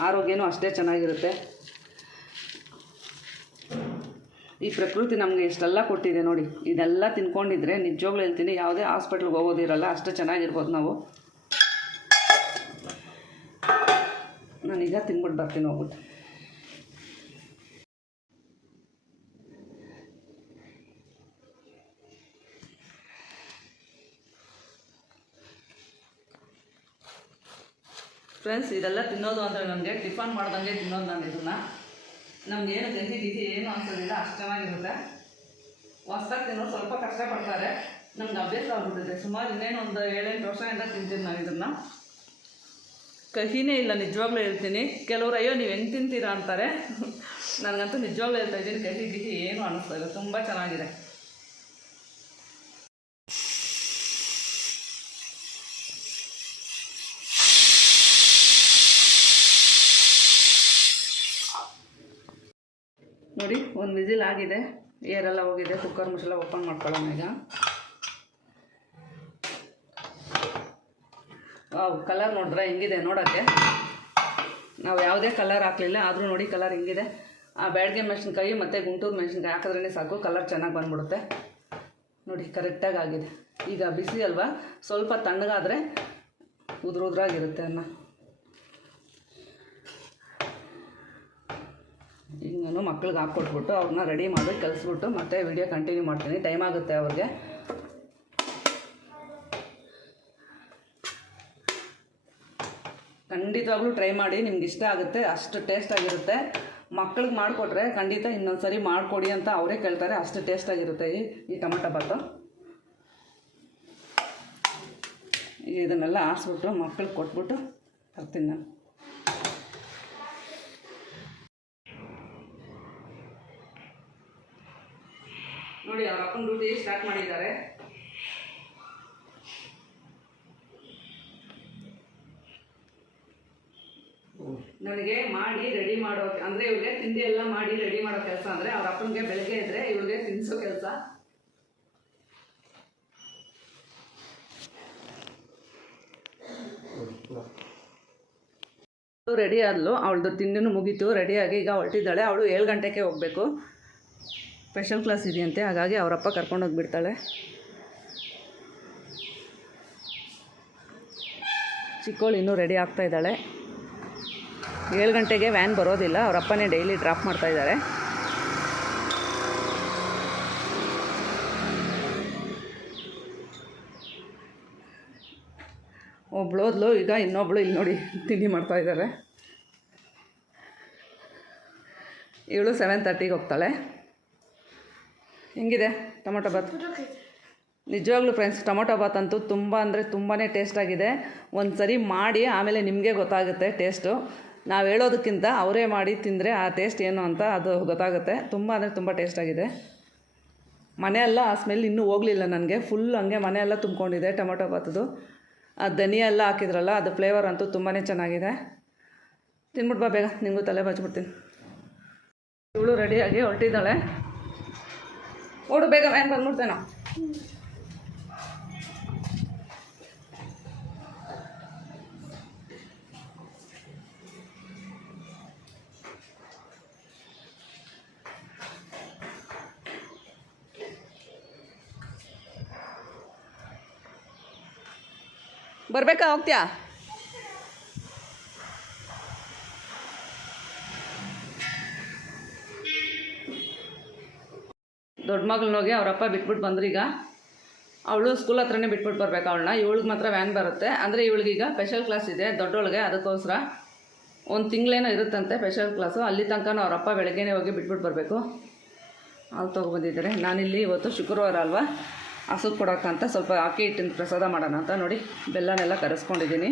ಆರೋಗ್ಯನೂ ಅಷ್ಟೇ ಚೆನ್ನಾಗಿರುತ್ತೆ. ಈ ಪ್ರಕೃತಿ ನಮಗೆ ಇಷ್ಟೆಲ್ಲ ಕೊಟ್ಟಿದೆ ನೋಡಿ. ಇದೆಲ್ಲ ತಿನ್ಕೊಂಡಿದ್ರೆ ನಿಜವಾಗ್ಲೂ ಹೇಳ್ತೀನಿ, ಯಾವುದೇ ಹಾಸ್ಪಿಟ್ಲ್ಗೆ ಹೋಗೋದಿರಲ್ಲ, ಅಷ್ಟು ಚೆನ್ನಾಗಿರ್ಬೋದು ನಾವು. ನಾನೀಗ ತಿನ್ಬಿಟ್ಟು ಬರ್ತೀನಿ ಹೋಗ್ಬಿಟ್ಟು. ಫ್ರೆಂಡ್ಸ್ ಇದೆಲ್ಲ ತಿನ್ನೋದು ಅಂದರೆ ನನಗೆ ಟಿಫನ್ ಮಾಡ್ದಂಗೆ ತಿನ್ನೋದು ನಾನು ಇದನ್ನು. ನಮ್ಗೆ ಏನು ಗಂಜಿ ಗಿಜಿ ಏನು ಅನ್ಸೋದಿಲ್ಲ ಅಷ್ಟು ಚೆನ್ನಾಗಿರುತ್ತೆ ಹೊಸ್ದಾಗಿ ತಿನ್ನೋರು ಸ್ವಲ್ಪ ಕಷ್ಟಪಡ್ತಾರೆ. ನಮ್ಗೆ ಅಭ್ಯಾಸ ಆಗ್ಬಿಟ್ಟಿದೆ. ಸುಮಾರು ಇನ್ನೇನು ಒಂದು ಏಳೆಂಟು ವರ್ಷದಿಂದ ತಿಂತೀನಿ ನಾನು ಇದನ್ನು. ಕಹಿನೇ ಇಲ್ಲ, ನಿಜವಾಗ್ಲೂ ಹೇಳ್ತೀನಿ. ಕೆಲವರು, ಅಯ್ಯೋ, ನೀವು ಹೆಂಗೆ ತಿಂತೀರಾ? ಅಂತಾರೆ. ನನಗಂತೂ ನಿಜವಾಗ್ಲೂ ಹೇಳ್ತಾ ಇದ್ದೀನಿ, ಕಹಿ ಗಿಹಿ ಏನು ಅನ್ನಿಸ್ತಾ ಇಲ್ಲ, ತುಂಬ ಚೆನ್ನಾಗಿದೆ. ನೋಡಿ, ಒಂದು ವಿಸಿಲ್ ಆಗಿದೆ. ಏರೆಲ್ಲ ಹೋಗಿದೆ ಕುಕ್ಕರ್ ಮುಚ್ಚಲ ಓಪನ್ ಮಾಡ್ಕೊಳ್ಳೋಣ ಈಗ. ಕಲರ್ ನೋಡಿದ್ರೆ ಹಿಂಗಿದೆ ನೋಡೋಕ್ಕೆ. ನಾವು ಯಾವುದೇ ಕಲರ್ ಹಾಕಲಿಲ್ಲ, ಆದರೂ ನೋಡಿ ಕಲರ್ ಹಿಂಗಿದೆ. ಆ ಬ್ಯಾಡ್ಗೆ ಮೆಣಸಿನ್ಕಾಯಿ ಮತ್ತು ಗುಂಟೂರು ಮೆಣಸಿನ್ಕಾಯಿ ಹಾಕಿದ್ರೇ ಸಾಕು, ಕಲರ್ ಚೆನ್ನಾಗಿ ಬಂದ್ಬಿಡುತ್ತೆ. ನೋಡಿ ಕರೆಕ್ಟಾಗಿ ಆಗಿದೆ. ಈಗ ಬಿಸಿ ಅಲ್ವಾ? ಸ್ವಲ್ಪ ತಣ್ಣಗಾದರೆ ಉದುರು ಉದ್ರಾಗಿರುತ್ತೆ ಅನ್ನ. ಈಗ ನಾನು ಮಕ್ಳಿಗೆ ಹಾಕ್ಕೊಟ್ಬಿಟ್ಟು ಅವ್ರನ್ನ ರೆಡಿ ಮಾಡಿ ಕಲಿಸ್ಬಿಟ್ಟು ಮತ್ತೆ ವಿಡಿಯೋ ಕಂಟಿನ್ಯೂ ಮಾಡ್ತೀನಿ. ಟೈಮ್ ಆಗುತ್ತೆ ಅವ್ರಿಗೆ. ಖಂಡಿತವಾಗ್ಲೂ ಟ್ರೈ ಮಾಡಿ, ನಿಮ್ಗೆ ಇಷ್ಟ ಆಗುತ್ತೆ, ಅಷ್ಟು ಟೇಸ್ಟ್ ಆಗಿರುತ್ತೆ. ಮಕ್ಳಿಗೆ ಮಾಡಿಕೊಟ್ರೆ ಖಂಡಿತ ಇನ್ನೊಂದು ಸರಿ ಮಾಡಿಕೊಡಿ ಅಂತ ಅವರೇ ಕೇಳ್ತಾರೆ, ಅಷ್ಟು ಟೇಸ್ಟಾಗಿರುತ್ತೆ ಈ ಈ ಟೊಮೆಟೊ ಬಾತು ಇದನ್ನೆಲ್ಲ ಆರಿಸ್ಬಿಟ್ಟು ಮಕ್ಳಿಗೆ ಕೊಟ್ಬಿಟ್ಟು ಬರ್ತೀನಿ ನಾನು. ನೋಡಿ, ಅವ್ರ ಅಪ್ಪನ ಸ್ಟಾರ್ಟ್ ಮಾಡಿದ್ದಾರೆ. ನನಗೆ ಮಾಡಿ ರೆಡಿ ಮಾಡೋ ಅಂದರೆ ಇವ್ರಿಗೆ ತಿಂಡಿ ಎಲ್ಲ ಮಾಡಿ ರೆಡಿ ಮಾಡೋ ಕೆಲಸ, ಅಂದರೆ ಅವ್ರ ಅಪ್ಪನಿಗೆ ಬೆಳಗ್ಗೆ ಇದ್ರೆ ಇವ್ರಿಗೆ ತಿನ್ನಿಸೋ ಕೆಲಸ. ರೆಡಿ ಆದ್ಲು, ಅವಳದು ತಿಂಡಿನೂ ಮುಗೀತು ರೆಡಿಯಾಗಿ ಈಗ ಹೊರಟಿದ್ದಾಳೆ. ಅವಳು ಏಳು ಗಂಟೆಗೆ ಹೋಗಬೇಕು. ಸ್ಪೆಷಲ್ ಕ್ಲಾಸ್ ಇದೆಯಂತೆ, ಹಾಗಾಗಿ ಅವರಪ್ಪ ಕರ್ಕೊಂಡು ಹೋಗಿಬಿಡ್ತಾಳೆ. ಚಿಕ್ಕವಳು ಇನ್ನೂ ರೆಡಿ ಆಗ್ತಾ ಇದ್ದಾಳೆ. ಏಳು ಗಂಟೆಗೆ ವ್ಯಾನ್ ಬರೋದಿಲ್ಲ, ಅವ್ರ ಅಪ್ಪನೇ ಡೈಲಿ ಡ್ರಾಪ್ ಮಾಡ್ತಾ ಇದ್ದಾರೆ. ಒಬ್ಳೋದ್ಲು ಈಗ ಇನ್ನೊಬ್ಳು ಇಲ್ಲಿ ನೋಡಿ ತಿಂಡಿ ಮಾಡ್ತಾ ಇದ್ದಾರೆ. ಇವಳು ಸೆವೆನ್ ತರ್ಟಿಗೆ ಹೋಗ್ತಾಳೆ. ಹೆಂಗಿದೆ ಟೊಮೊಟೊ ಬಾತ್? ನಿಜವಾಗ್ಲೂ ಫ್ರೆಂಡ್ಸ್ ಟೊಮೊಟೊ ಬಾತ್ ಅಂತೂ ತುಂಬ ಅಂದರೆ ತುಂಬಾ ಟೇಸ್ಟಾಗಿದೆ ಒಂದು ಸರಿ ಮಾಡಿ ಆಮೇಲೆ ನಿಮಗೆ ಗೊತ್ತಾಗುತ್ತೆ ಟೇಸ್ಟು ನಾವು ಹೇಳೋದಕ್ಕಿಂತ ಅವರೇ ಮಾಡಿ ತಿಂದರೆ ಆ ಟೇಸ್ಟ್ ಏನು ಅಂತ ಅದು ಗೊತ್ತಾಗುತ್ತೆ. ತುಂಬ ಅಂದರೆ ತುಂಬ ಟೇಸ್ಟಾಗಿದೆ ಮನೆಯೆಲ್ಲ ಆ ಸ್ಮೆಲ್ ಇನ್ನೂ ಹೋಗಲಿಲ್ಲ ನನಗೆ. ಫುಲ್ ಹಂಗೆ ಮನೆಯೆಲ್ಲ ತುಂಬ್ಕೊಂಡಿದೆ, ಟೊಮೊಟೊ ಬಾತದು ಆ ಧನಿಯಾ ಎಲ್ಲ ಹಾಕಿದ್ರಲ್ಲ, ಅದು ಫ್ಲೇವರ್ ಅಂತೂ ತುಂಬಾ ಚೆನ್ನಾಗಿದೆ. ತಿನ್ಬಿಟ್ಟು ಬಾ ಬೇಗ ನಿಮಗೂ ತಲೆ ಬಾಚ್ಬಿಡ್ತೀನಿ. ಇವಳು ರೆಡಿಯಾಗಿ ಹೊರಟಿದ್ದಾಳೆ. ಓಡು ಬೇಗ ವ್ಯಾನ್ ಬಂದ್ಬಿಡ್ತೇನೋ. ಬರ್ಬೇಕಾ ಹೋಗ್ತೀಯಾ ದೊಡ್ಡ ಮಗಳನ್ನೋಗಿ ಅವರಪ್ಪ ಬಿಟ್ಬಿಟ್ಟು ಬಂದ್ರು ಈಗ ಅವಳು ಸ್ಕೂಲ್ ಹತ್ರನೇ ಬಿಟ್ಬಿಟ್ಟು ಬರ್ಬೇಕು ಅವಳನ್ನ. ಇವಳಿಗೆ ಮಾತ್ರ ವ್ಯಾನ್ ಬರುತ್ತೆ. ಅಂದರೆ ಇವಳಿಗೀಗ ಸ್ಪೆಷಲ್ ಕ್ಲಾಸ್ ಇದೆ. ದೊಡ್ಡೊಳಗೆ ಅದಕ್ಕೋಸ್ಕರ ಒಂದು ತಿಂಗಳೇನೋ ಇರುತ್ತಂತೆ ಸ್ಪೆಷಲ್ ಕ್ಲಾಸು ಅಲ್ಲಿ ತನಕ ಅವರಪ್ಪ ಬೆಳಗ್ಗೆನೇ ಹೋಗಿ ಬಿಟ್ಬಿಟ್ಟು ಬರಬೇಕು. ಅಲ್ಲಿ ತೊಗೊಬಂದಿದ್ದಾರೆ ನಾನಿಲ್ಲಿ ಇವತ್ತು ಶುಕ್ರವಾರ ಅಲ್ವಾ? ಹಸು ಕೊಡೋಕ್ಕಂತ ಸ್ವಲ್ಪ ಅಕ್ಕಿ ಹಿಟ್ಟಿನ ಪ್ರಸಾದ ಮಾಡೋಣ ಅಂತ ನೋಡಿ. ಬೆಲ್ಲನೆಲ್ಲ ಕರೆಸ್ಕೊಂಡಿದ್ದೀನಿ.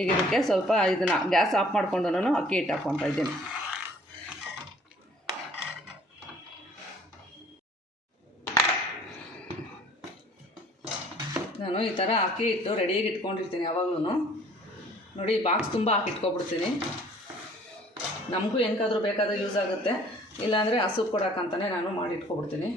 ಈಗ ಇದಕ್ಕೆ ಸ್ವಲ್ಪ ಇದನ್ನು ಗ್ಯಾಸ್ ಆಫ್ ಮಾಡಿಕೊಂಡು ನಾನು ಅಕ್ಕಿ ಹಿಟ್ಟು ಹಾಕ್ಕೊತಾ ಇದ್ದೀನಿ. ನಾನು ಈ ಥರ ಅಕ್ಕಿ ಹಿಟ್ಟು ರೆಡಿಯಾಗಿ ಇಟ್ಕೊಂಡಿರ್ತೀನಿ ಯಾವಾಗಲೂ ನೋಡಿ ಬಾಕ್ಸ್ ತುಂಬ ಹಾಕಿ ಇಟ್ಕೊಬಿಡ್ತೀನಿ. ನಮಗೂ ಹೆಂಗಾದ್ರೂ ಬೇಕಾದ್ರೆ ಯೂಸ್ ಆಗುತ್ತೆ. ಇಲ್ಲಾಂದರೆ ಹಸು ಕೊಡೋಕ್ಕಂತಲೇ ನಾನು ಮಾಡಿ ಇಟ್ಕೊಬಿಡ್ತೀನಿ.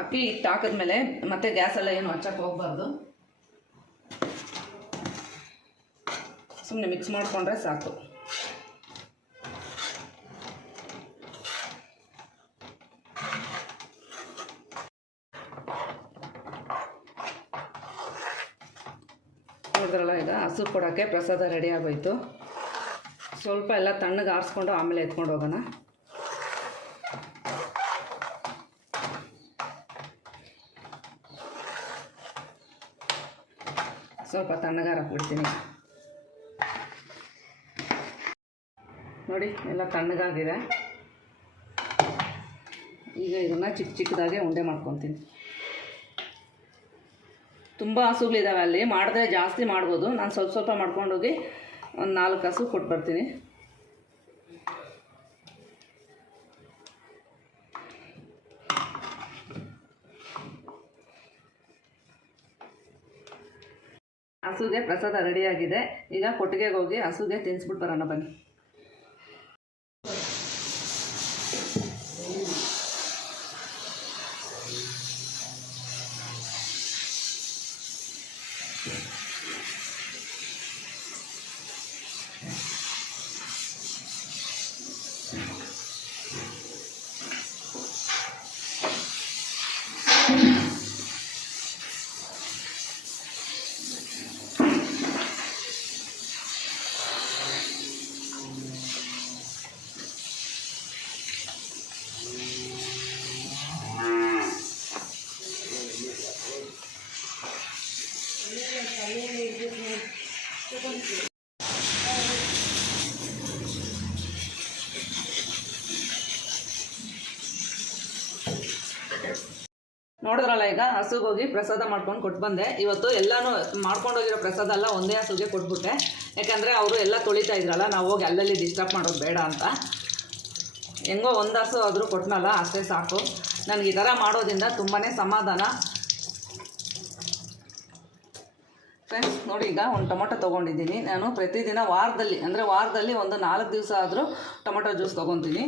ಅಕ್ಕಿ ಹಿಟ್ಟು ಹಾಕಿದ್ಮೇಲೆ ಮತ್ತೆ ಗ್ಯಾಸೆಲ್ಲ ಏನು ಹಚ್ಚಕ್ಕೆ ಹೋಗ್ಬಾರ್ದು. ಸುಮ್ಮನೆ ಮಿಕ್ಸ್ ಮಾಡಿಕೊಂಡ್ರೆ ಸಾಕು. ನೋಡಿದ್ರಲ್ಲ ಈಗ ಹಸು ಕೊಡೋಕ್ಕೆ ಪ್ರಸಾದ ರೆಡಿ ಆಗೋಯ್ತು. ಸ್ವಲ್ಪ ಎಲ್ಲ ತಣ್ಣಗೆ ಆರಿಸ್ಕೊಂಡು ಆಮೇಲೆ ಎತ್ಕೊಂಡು ಹೋಗೋಣ. ಸ್ವಲ್ಪ ತಣ್ಣಗಾರ ಬಿಡ್ತೀನಿ ನೋಡಿ, ಎಲ್ಲ ತಣ್ಣಗಾಗಿದೆ. ಈಗ ಇದನ್ನು ಚಿಕ್ಕ ಚಿಕ್ಕದಾಗೆ ಉಂಡೆ ಮಾಡ್ಕೊತೀನಿ. ತುಂಬ ಹಸುಗಳಿದ್ದಾವೆ ಅಲ್ಲಿ. ಮಾಡಿದ್ರೆ ಜಾಸ್ತಿ ಮಾಡ್ಬೋದು. ನಾನು ಸ್ವಲ್ಪ ಸ್ವಲ್ಪ ಮಾಡ್ಕೊಂಡೋಗಿ ಒಂದು ನಾಲ್ಕು ಹಸು ಕೊಟ್ಟು ಬರ್ತೀನಿ ಹಸುಗೆ ಪ್ರಸಾದ ರೆಡಿಯಾಗಿದೆ. ಈಗ ಕೊಟ್ಟಿಗೆಗೆ ಹೋಗಿ ಹಸುಗೆ ತಿನ್ಸ್ಬಿಟ್ಟು ಬರೋಣ ಬನ್ನಿ ನೋಡಿದ್ರಲ್ಲ ಈಗ ಹಸುಗೆ ಹೋಗಿ ಪ್ರಸಾದ ಮಾಡ್ಕೊಂಡು ಕೊಟ್ಟು ಬಂದೆ. ಇವತ್ತು ಎಲ್ಲನೂ ಮಾಡ್ಕೊಂಡೋಗಿರೋ ಪ್ರಸಾದ ಎಲ್ಲ ಒಂದೇ ಹಸುಗೆ ಕೊಟ್ಬಿಟ್ಟೆ. ಯಾಕಂದರೆ ಅವರು ಎಲ್ಲ ತೊಳಿತಾ ಇದ್ರಲ್ಲ, ನಾವು ಹೋಗಿ ಅಲ್ಲಲ್ಲಿ ಡಿಸ್ಟರ್ಬ್ ಮಾಡೋದು ಬೇಡ ಅಂತ. ಹೆಂಗೋ ಒಂದು ಹಸು ಆದರೂ ಕೊಟ್ಟನಲ್ಲ ಅಷ್ಟೇ ಸಾಕು. ನನಗೆ ಈ ಥರ ಮಾಡೋದ್ರಿಂದ ತುಂಬಾ ಸಮಾಧಾನ. ಫ್ರೆಂಡ್ಸ್ ನೋಡಿ ಈಗ ಒಂದು ಟೊಮೊಟೊ ತೊಗೊಂಡಿದ್ದೀನಿ. ನಾನು ಪ್ರತಿದಿನ ವಾರದಲ್ಲಿ, ಅಂದರೆ ವಾರದಲ್ಲಿ ಒಂದು ನಾಲ್ಕು ದಿವಸ ಆದರೂ ಟೊಮೊಟೊ ಜ್ಯೂಸ್ ತೊಗೊತೀನಿ.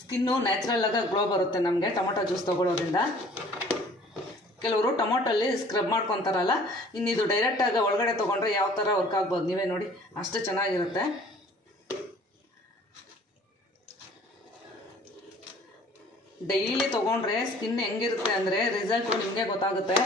ಸ್ಕಿನ್ನು ನ್ಯಾಚುರಲ್ ಆಗ ಗ್ಲೋ ಬರುತ್ತೆ ನಮಗೆ, ಟೊಮೊಟೊ ಜ್ಯೂಸ್ ತೊಗೊಳೋದ್ರಿಂದ. ಕೆಲವರು ಟೊಮೊಟೊಲ್ಲಿ ಸ್ಕ್ರಬ್ ಮಾಡ್ಕೊತಾರಲ್ಲ ಇನ್ನಿದು ಡೈರೆಕ್ಟಾಗಿ ಒಳಗಡೆ ತೊಗೊಂಡ್ರೆ ಯಾವ ಥರ ವರ್ಕ್ ಆಗ್ಬೋದು? ನೀವೇ ನೋಡಿ, ಅಷ್ಟು ಚೆನ್ನಾಗಿರುತ್ತೆ. ಡೈಲಿ ತೊಗೊಂಡ್ರೆ ಸ್ಕಿನ್ ಹೆಂಗಿರುತ್ತೆ ಅಂದರೆ ರಿಸಲ್ಟು ನಿಮಗೆ ಗೊತ್ತಾಗುತ್ತೆ.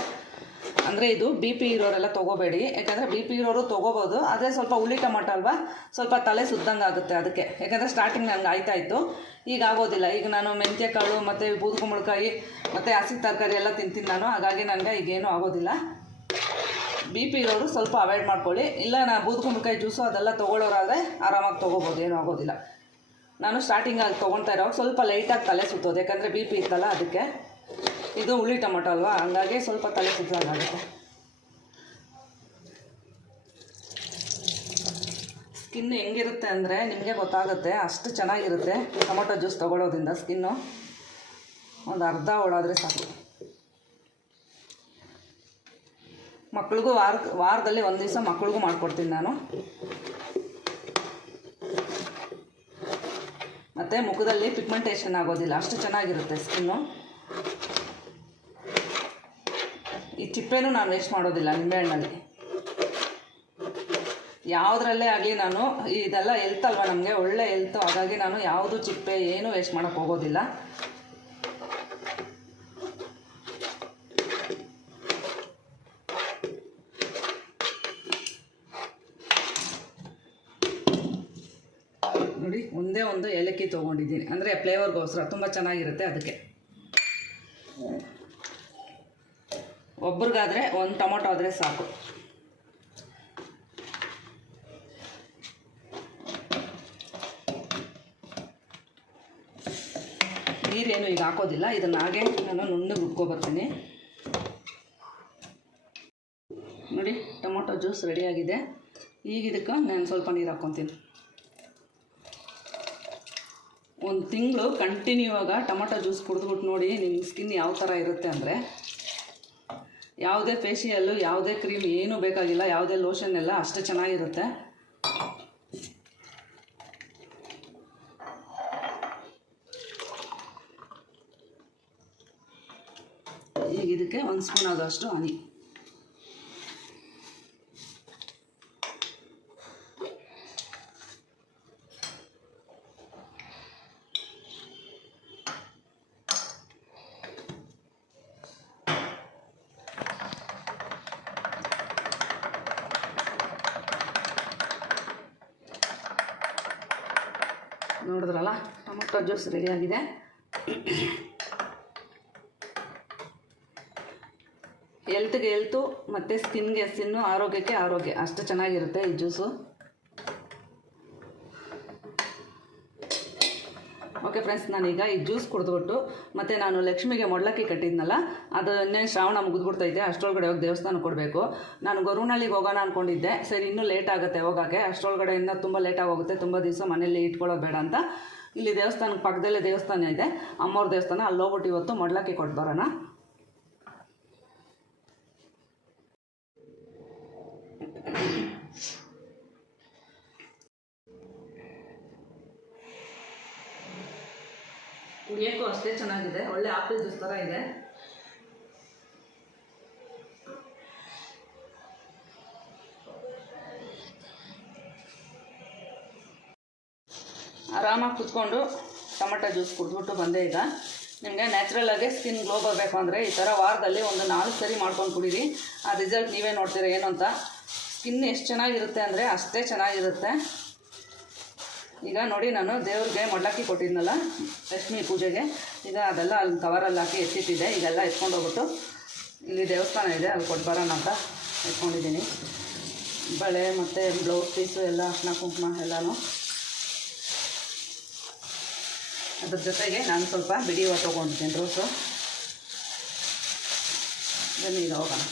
ಅಂದರೆ ಇದು ಬಿ ಪಿ ಇರೋರೆಲ್ಲ ತೊಗೋಬೇಡಿ. ಯಾಕಂದರೆ ಬಿ ಪಿ ಇರೋರು ತೊಗೋಬೋದು. ಆದರೆ ಸ್ವಲ್ಪ ಹುಳಿ ಟೊಮಾಟೊ ಅಲ್ವಾ, ಸ್ವಲ್ಪ ತಲೆ ಸುದ್ದಂಗೆ ಆಗುತ್ತೆ ಅದಕ್ಕೆ. ಯಾಕಂದರೆ ಸ್ಟಾರ್ಟಿಂಗ್ ನಂಗೆ ಆಯ್ತಾ ಇತ್ತು ಈಗ ಆಗೋದಿಲ್ಲ. ಈಗ ನಾನು ಮೆಂತ್ಯ ಕಾಳು ಮತ್ತು ಬೂದುಕುಂಬಳಕಾಯಿ ಮತ್ತು ಹಸಿ ತರಕಾರಿ ಎಲ್ಲ ತಿಂತೀನಿ ನಾನು. ಹಾಗಾಗಿ ನನಗೆ ಈಗೇನು ಆಗೋದಿಲ್ಲ. ಬಿ ಪಿ ಇರೋರು ಸ್ವಲ್ಪ ಅವಾಯ್ಡ್ ಮಾಡ್ಕೊಳ್ಳಿ. ಇಲ್ಲ ನಾನು ಬೂದುಕುಂಬಳಕಾಯಿ ಜ್ಯೂಸು ಅದೆಲ್ಲ ತೊಗೊಳ್ಳೋರಾದರೆ ಆರಾಮಾಗಿ ತೊಗೋಬೋದು. ಏನೂ ಆಗೋದಿಲ್ಲ. ನಾನು ಸ್ಟಾರ್ಟಿಂಗಾಗಿ ತೊಗೊಳ್ತಾ ಇರೋವಾಗ ಸ್ವಲ್ಪ ಲೈಟಾಗಿ ತಲೆ ಸುತ್ತೋದು. ಯಾಕಂದರೆ ಬಿ ಪಿ ಇತ್ತಲ್ಲ, ಅದಕ್ಕೆ. ಇದು ಹುಳಿ ಟೊಮೊಟೊ ಅಲ್ವಾ? ಹಂಗಾಗಿ ಸ್ವಲ್ಪ ತಲೆ ಸುತ್ತಾಗುತ್ತೆ ಸ್ಕಿನ್ ಹೆಂಗಿರುತ್ತೆ ಅಂದರೆ ನಿಮಗೆ ಗೊತ್ತಾಗುತ್ತೆ, ಅಷ್ಟು ಚೆನ್ನಾಗಿರುತ್ತೆ. ಟೊಮೊಟೊ ಜ್ಯೂಸ್ ತೊಗೊಳೋದ್ರಿಂದ ಸ್ಕಿನ್ನು ಒಂದು ಅರ್ಧ ಒಳಾದರೆ ಸಾಕು. ಮಕ್ಳಿಗೂ ವಾರ, ವಾರದಲ್ಲಿ ಒಂದು ದಿವಸ ಮಕ್ಳಿಗೂ ಮಾಡಿಕೊಡ್ತೀನಿ ನಾನು. ಮತ್ತು ಮುಖದಲ್ಲಿ ಪಿಗ್ಮೆಂಟೇಷನ್ ಆಗೋದಿಲ್ಲ, ಅಷ್ಟು ಚೆನ್ನಾಗಿರುತ್ತೆ ಸ್ಕಿನ್ನು ಈ ಚಿಪ್ಪೆನೂ ನಾನು ವೇಸ್ಟ್ ಮಾಡೋದಿಲ್ಲ ನಿಂಬೆಹಣ್ಣಲ್ಲಿ ಯಾವುದ್ರಲ್ಲೇ ಆಗಲಿ ನಾನು ಇದೆಲ್ಲ ಹೆಲ್ತ್ ಅಲ್ವಾ ನಮಗೆ? ಒಳ್ಳೆ ಹೆಲ್ತು ಹಾಗಾಗಿ ನಾನು ಯಾವುದು ಚಿಪ್ಪೆ ಏನೂ ವೇಸ್ಟ್ ಮಾಡೋಕೆ ಹೋಗೋದಿಲ್ಲ. ನೋಡಿ, ಒಂದೇ ಒಂದು ಏಲಕ್ಕಿ ತೊಗೊಂಡಿದ್ದೀನಿ. ಅಂದರೆ ಫ್ಲೇವರ್ಗೋಸ್ಕರ ತುಂಬ ಚೆನ್ನಾಗಿರುತ್ತೆ ಅದಕ್ಕೆ. ಒಬ್ರಿಗಾದರೆ ಒಂದು ಟೊಮೊಟೊ ಆದರೆ ಸಾಕು. ನೀರೇನು ಈಗ ಹಾಕೋದಿಲ್ಲ. ಇದನ್ನು ಹಾಗೆ ನಾನು ನುಣ್ಣಗೆ ರುಬ್ಕೊಬರ್ತೀನಿ ನೋಡಿ, ಟೊಮೊಟೊ ಜ್ಯೂಸ್ ರೆಡಿಯಾಗಿದೆ ಈಗ ಇದಕ್ಕೆ ನಾನು ಸ್ವಲ್ಪ ನೀರು ಹಾಕ್ಕೊತೀನಿ. ಒಂದು ತಿಂಗಳು ಕಂಟಿನ್ಯೂ ಆಗ ಟೊಮೊಟೊ ಜ್ಯೂಸ್ ಕುಡಿದ್ಬಿಟ್ಟು ನೋಡಿ ನಿಮ್ಮ ಸ್ಕಿನ್ ಯಾವ ಥರ ಇರುತ್ತೆ ಅಂದರೆ. ಯಾವುದೇ ಫೇಶಿಯಲ್ಲು ಯಾವುದೇ ಕ್ರೀಮ್ ಏನೂ ಬೇಕಾಗಿಲ್ಲ. ಯಾವುದೇ ಲೋಷನ್ ಎಲ್ಲ ಅಷ್ಟೇ ಚೆನ್ನಾಗಿರುತ್ತೆ. ಈಗ ಇದಕ್ಕೆ ಒಂದು ಸ್ಪೂನ್ ಆಗೋಷ್ಟು ಹನಿ ನೋಡಿದ್ರಲ್ಲ ಟೊಮೊಟೊ ಜ್ಯೂಸ್ ರೆಡಿಯಾಗಿದೆ ಹೆಲ್ತ್ಗೆ ಹೆಲ್ತು ಮತ್ತು ಸ್ಕಿನ್ಗೆ, ಸ್ಕಿನ್ನು ಆರೋಗ್ಯಕ್ಕೆ ಆರೋಗ್ಯ. ಅಷ್ಟು ಚೆನ್ನಾಗಿರುತ್ತೆ ಈ ಜ್ಯೂಸು. ಓಕೆ ಫ್ರೆಂಡ್ಸ್ ನಾನೀಗ ಈ ಜ್ಯೂಸ್ ಕುಡಿದ್ಬಿಟ್ಟು, ಮತ್ತು ನಾನು ಲಕ್ಷ್ಮಿಗೆ ಮೊಡ್ಲಕ್ಕಿ ಕಟ್ಟಿದ್ನಲ್ಲ ಅದು ಶ್ರಾವಣ ಮುಗಿದ್ಬಿಡ್ತೈತೆ ಅಷ್ಟರೊಳಗಡೆ ಹೋಗಿ ದೇವಸ್ಥಾನ ಕೊಡಬೇಕು. ನಾನು ಗೊರುನಳ್ಳಿಗೆ ಹೋಗೋಣ ಅಂದ್ಕೊಂಡಿದ್ದೆ ಸರಿ, ಇನ್ನೂ ಲೇಟ್ ಆಗುತ್ತೆ ಹೋಗೋಕ್ಕೆ. ಅಷ್ಟರೊಳಗಡೆ ಇನ್ನೂ ತುಂಬ ಲೇಟಾಗಿ ಹೋಗುತ್ತೆ. ತುಂಬ ದಿವಸ ಮನೇಲಿ ಇಟ್ಕೊಳ್ಳೋದು ಬೇಡ ಅಂತ. ಇಲ್ಲಿ ದೇವಸ್ಥಾನಕ್ಕೆ ಪಕ್ಕದಲ್ಲೇ ದೇವಸ್ಥಾನ ಇದೆ. ಅಮ್ಮವ್ರ ದೇವಸ್ಥಾನ. ಅಲ್ಲಿ ಹೋಗ್ಬಿಟ್ಟು ಇವತ್ತು ಮೊಡ್ಲಕ್ಕಿ ಕೊಟ್ಟು ಬರೋಣ ಕುಡಿಯೋಕ್ಕೂ ಅಷ್ಟೇ ಚೆನ್ನಾಗಿದೆ. ಒಳ್ಳೆ ಆಪಲ್ ಜ್ಯೂಸ್ ಥರ ಇದೆ. ಆರಾಮಾಗಿ ಕುತ್ಕೊಂಡು ಟೊಮೆಟೊ ಜ್ಯೂಸ್ ಕುಡಿದ್ಬಿಟ್ಟು ಬಂದೆ ಈಗ ನಿಮಗೆ ನ್ಯಾಚುರಲಾಗಿ ಸ್ಕಿನ್ ಗ್ಲೋ ಬರಬೇಕು ಅಂದರೆ ಈ ಥರ ವಾರದಲ್ಲಿ ಒಂದು ನಾಲ್ಕು ಸರಿ ಮಾಡ್ಕೊಂಡು ಕುಡೀರಿ. ಆ ರಿಸಲ್ಟ್ ನೀವೇ ನೋಡ್ತೀರಾ ಏನು ಅಂತ. ಸ್ಕಿನ್ ಎಷ್ಟು ಚೆನ್ನಾಗಿರುತ್ತೆ ಅಂದರೆ ಅಷ್ಟೇ ಚೆನ್ನಾಗಿರುತ್ತೆ. ಈಗ ನೋಡಿ ನಾನು ದೇವ್ರಿಗೆ ಮೊಡ್ಲಾಕಿ ಕೊಟ್ಟಿದ್ನಲ್ಲ, ಲಕ್ಷ್ಮಿ ಪೂಜೆಗೆ. ಈಗ ಅದೆಲ್ಲ ಅಲ್ಲಿ ಕವರಲ್ಲಿ ಹಾಕಿ ಎತ್ತಿಟ್ಟಿದ್ದೆ. ಈಗೆಲ್ಲ ಎತ್ಕೊಂಡು ಹೋಗ್ಬಿಟ್ಟು ಇಲ್ಲಿ ದೇವಸ್ಥಾನ ಇದೆ, ಅಲ್ಲಿ ಕೊಟ್ಟು ಬರೋಣ ಅಂತ ಎತ್ಕೊಂಡಿದ್ದೀನಿ. ಬಳೆ ಮತ್ತು ಬ್ಲೌಸ್ ಪೀಸು ಎಲ್ಲ ಅರ್ಶಿನ ಕುಂಕುಮ ಎಲ್ಲನೂ. ಅದ್ರ ಜೊತೆಗೆ ನಾನು ಸ್ವಲ್ಪ ಬಿಡಿ ಹೂವು ತೊಗೊಂಡಿದ್ದೀನಿ ರೋಸು ಬನ್ನಿ, ಈಗ ಹೋಗೋಣ.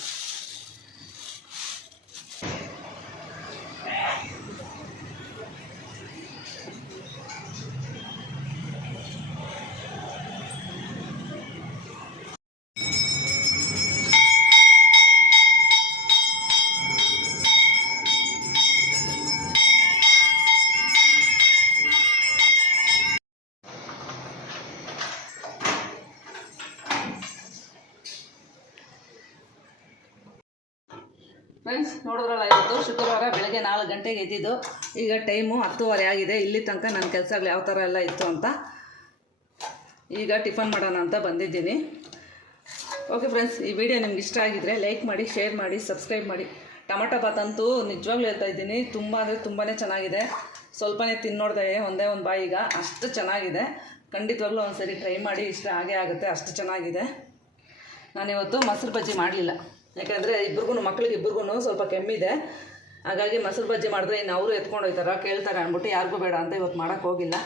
ಫ್ರೆಂಡ್ಸ್ ನೋಡಿದ್ರಲ್ಲ, ಇವತ್ತು ಶುಕ್ರವಾರ ಬೆಳಗ್ಗೆ ನಾಲ್ಕು ಗಂಟೆಗೆ ಎದ್ದಿದ್ದು. ಈಗ ಟೈಮು ಹತ್ತುವರೆ ಆಗಿದೆ. ಇಲ್ಲಿ ತನಕ ನನ್ನ ಕೆಲಸಗಳು ಯಾವ ಥರ ಎಲ್ಲ ಇತ್ತು ಅಂತ ಈಗ ಟಿಫನ್ ಮಾಡೋಣ ಅಂತ ಬಂದಿದ್ದೀನಿ. ಓಕೆ ಫ್ರೆಂಡ್ಸ್ ಈ ವಿಡಿಯೋ ನಿಮ್ಗೆ ಇಷ್ಟ ಆಗಿದ್ರೆ ಲೈಕ್ ಮಾಡಿ ಶೇರ್ ಮಾಡಿ ಸಬ್ಸ್ಕ್ರೈಬ್ ಮಾಡಿ. ಟೊಮಟೊ ಅಂತೂ ನಿಜವಾಗ್ಲೂ ಹೇಳ್ತಾ ಇದ್ದೀನಿ. ತುಂಬ ಅಂದರೆ ತುಂಬಾ ಚೆನ್ನಾಗಿದೆ. ಸ್ವಲ್ಪನೇ ತಿನ್ನೋಡ್ದೆ ಒಂದೇ ಒಂದು ಬಾಯಿಗ ಅಷ್ಟು ಚೆನ್ನಾಗಿದೆ. ಖಂಡಿತವಾಗ್ಲೂ ಒಂದ್ಸರಿ ಟ್ರೈ ಮಾಡಿ, ಇಷ್ಟ ಆಗೇ ಆಗುತ್ತೆ. ಅಷ್ಟು ಚೆನ್ನಾಗಿದೆ. ನಾನಿವತ್ತು ಮೊಸರು ಬಜ್ಜಿ ಮಾಡಲಿಲ್ಲ. ಯಾಕಂದರೆ ಇಬ್ರಿಗೂ ಮಕ್ಳಿಗೆ ಇಬ್ರಿಗೂ ಸ್ವಲ್ಪ ಕೆಮ್ಮಿದೆ. ಹಾಗಾಗಿ ಮೊಸರು ಬಜ್ಜಿ ಮಾಡಿದ್ರೆ ಇನ್ನು ಅವರು ಎತ್ಕೊಂಡು ಹೋಗ್ತಾರ, ಕೇಳ್ತಾರೆ ಅಂದ್ಬಿಟ್ಟು ಯಾರಿಗೂ ಬೇಡ ಅಂತ ಇವತ್ತು ಮಾಡೋಕ್ಕೆ ಹೋಗಿಲ್ಲ.